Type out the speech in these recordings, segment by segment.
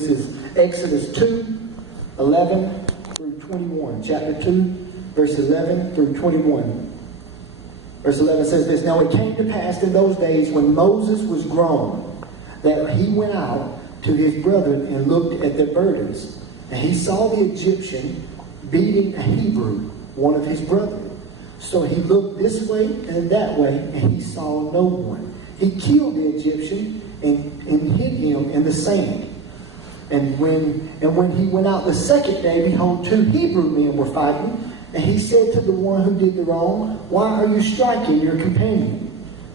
This is Exodus 2, 11 through 21. Chapter 2, verse 11 through 21. Verse 11 says this, "Now it came to pass in those days when Moses was grown, that he went out to his brethren and looked at their burdens. And he saw the Egyptian beating a Hebrew, one of his brethren. So he looked this way and that way, and he saw no one. He killed the Egyptian and hid him in the sand. And when he went out the second day, behold, 2 Hebrew men were fighting. And he said to the one who did the wrong, 'Why are you striking your companion?'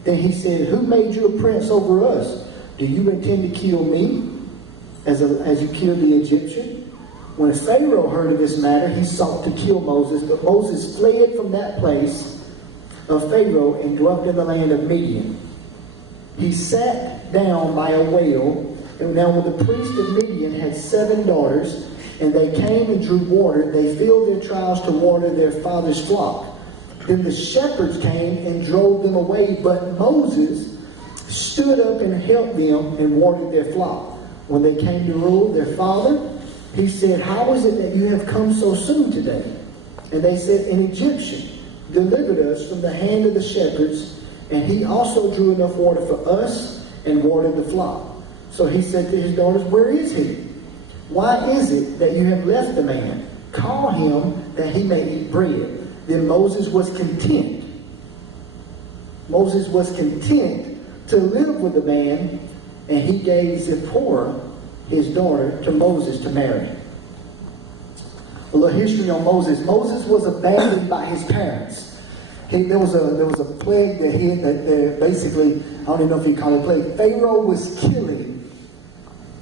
Then he said, 'Who made you a prince over us? Do you intend to kill me as you killed the Egyptian?' When Pharaoh heard of this matter, he sought to kill Moses. But Moses fled from that place of Pharaoh and dwelt in the land of Midian. He sat down by a well. And now when the priest of Midian had 7 daughters, and they came and drew water, they filled their troughs to water their father's flock. Then the shepherds came and drove them away, but Moses stood up and helped them and watered their flock. When they came to rule their father, he said, 'How is it that you have come so soon today?' And they said, 'An Egyptian delivered us from the hand of the shepherds, and he also drew enough water for us and watered the flock.' So he said to his daughters, 'Where is he? Why is it that you have left the man? Call him that he may eat bread.' Then Moses was content. Moses was content to live with the man, and he gave Zipporah, his daughter, to Moses to marry." A little history on Moses. Moses was abandoned by his parents. There was a plague that hit that basically, I don't even know if you call it plague. Pharaoh was killing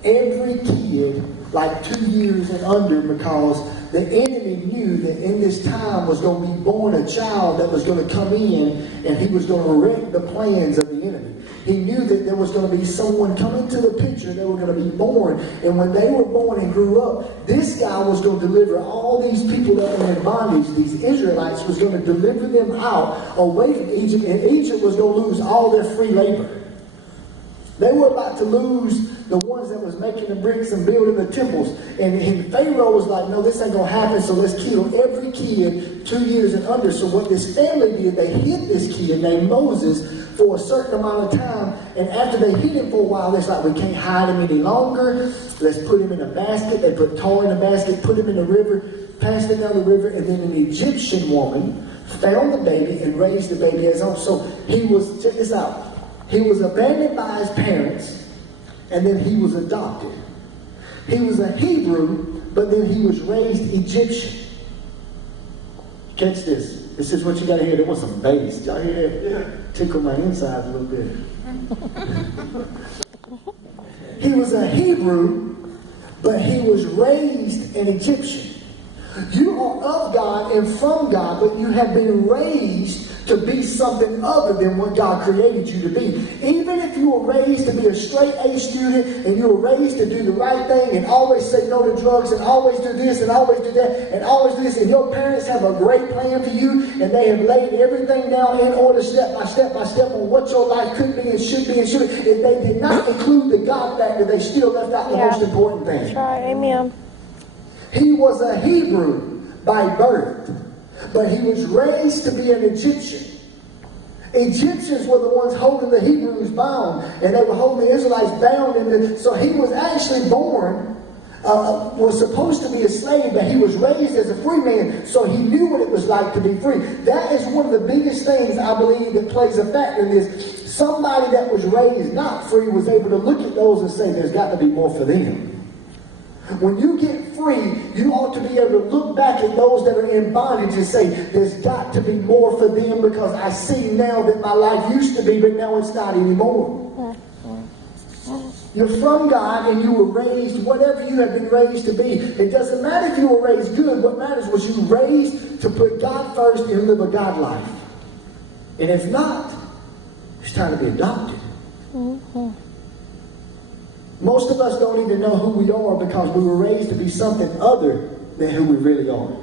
every kid like 2 years and under, because the enemy knew that in this time was going to be born a child that was going to come in, and he was going to wreck the plans of the enemy. He knew that there was going to be someone coming to the picture. They were going to be born, and when they were born and grew up, this guy was going to deliver all these people that were in bondage. These Israelites was going to deliver them out away from Egypt, and Egypt was going to lose all their free labor. They were about to lose the ones that was making the bricks and building the temples. And Pharaoh was like, "No, this ain't going to happen, so let's kill every kid 2 years and under." So what this family did, they hid this kid named Moses for a certain amount of time. And after they hid him for a while, it's like, we can't hide him any longer. Let's put him in a basket. They put tar in a basket, put him in the river, passed it down the river, and then an Egyptian woman found the baby and raised the baby as own. So he was, check this out, he was abandoned by his parents, and then he was adopted. He was a Hebrew, but then he was raised Egyptian. Catch this. This is what you got to hear. There was some bass. Y'all hear that? Yeah. Tickle my insides a little bit. He was a Hebrew, but he was raised an Egyptian. You are of God and from God, but you have been raised to be something other than what God created you to be. Even if you were raised to be a straight A student, and you were raised to do the right thing and always say no to drugs and always do this and always do that and always do this, and your parents have a great plan for you, and they have laid everything down in order step by step on what your life could be and should be and should be. If they did not include the God factor, they still left out the most important thing. That's right. Amen. He was a Hebrew by birth, but he was raised to be an Egyptian. Egyptians were the ones holding the Hebrews bound, and they were holding the Israelites bound. So he was actually born, was supposed to be a slave, but he was raised as a free man, so he knew what it was like to be free. That is one of the biggest things I believe that plays a factor in this. Somebody that was raised not free was able to look at those and say, there's got to be more for them. When you get free, you ought to be able to look back at those that are in bondage and say, there's got to be more for them, because I see now that my life used to be, but now it's not anymore. You're from God, and you were raised, whatever you have been raised to be. It doesn't matter if you were raised good. What matters was you were raised to put God first and live a God life. And if not, it's time to be adopted. Most of us don't even know who we are because we were raised to be something other than who we really are.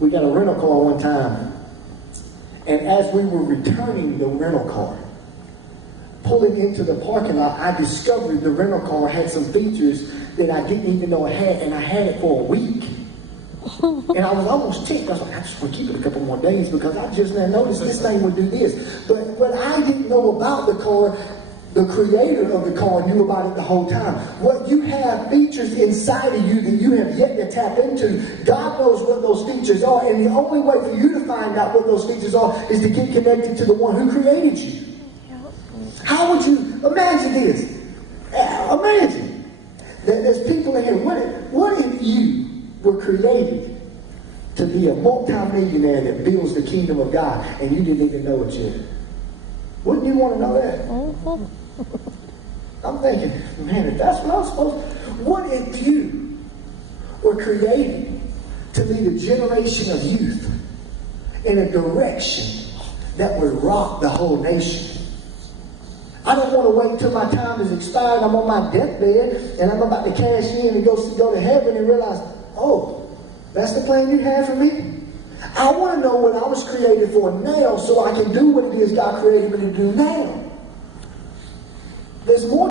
We got a rental car one time, and as we were returning the rental car, pulling into the parking lot, I discovered the rental car had some features that I didn't even know it had, and I had it for a week. And I was almost ticked. I was like, I just want to keep it a couple more days because I just now noticed this thing would do this. But I didn't know about the car. The creator of the car knew about it the whole time. What you have features inside of you that you have yet to tap into, God knows what those features are. And the only way for you to find out what those features are is to get connected to the one who created you. How would you imagine this? Imagine that there's people in here. What if you were created to be a multi-millionaire that builds the kingdom of God and you didn't even know it yet? Wouldn't you want to know that? I'm thinking, man, if that's what I'm supposed to... What if you were created to lead a generation of youth in a direction that would rock the whole nation? I don't want to wait until my time is expired, I'm on my deathbed, and I'm about to cash in and go to heaven and realize, oh, that's the plan you have for me? I want to know what I was created for now so I can do what it is God created me to do now. There's more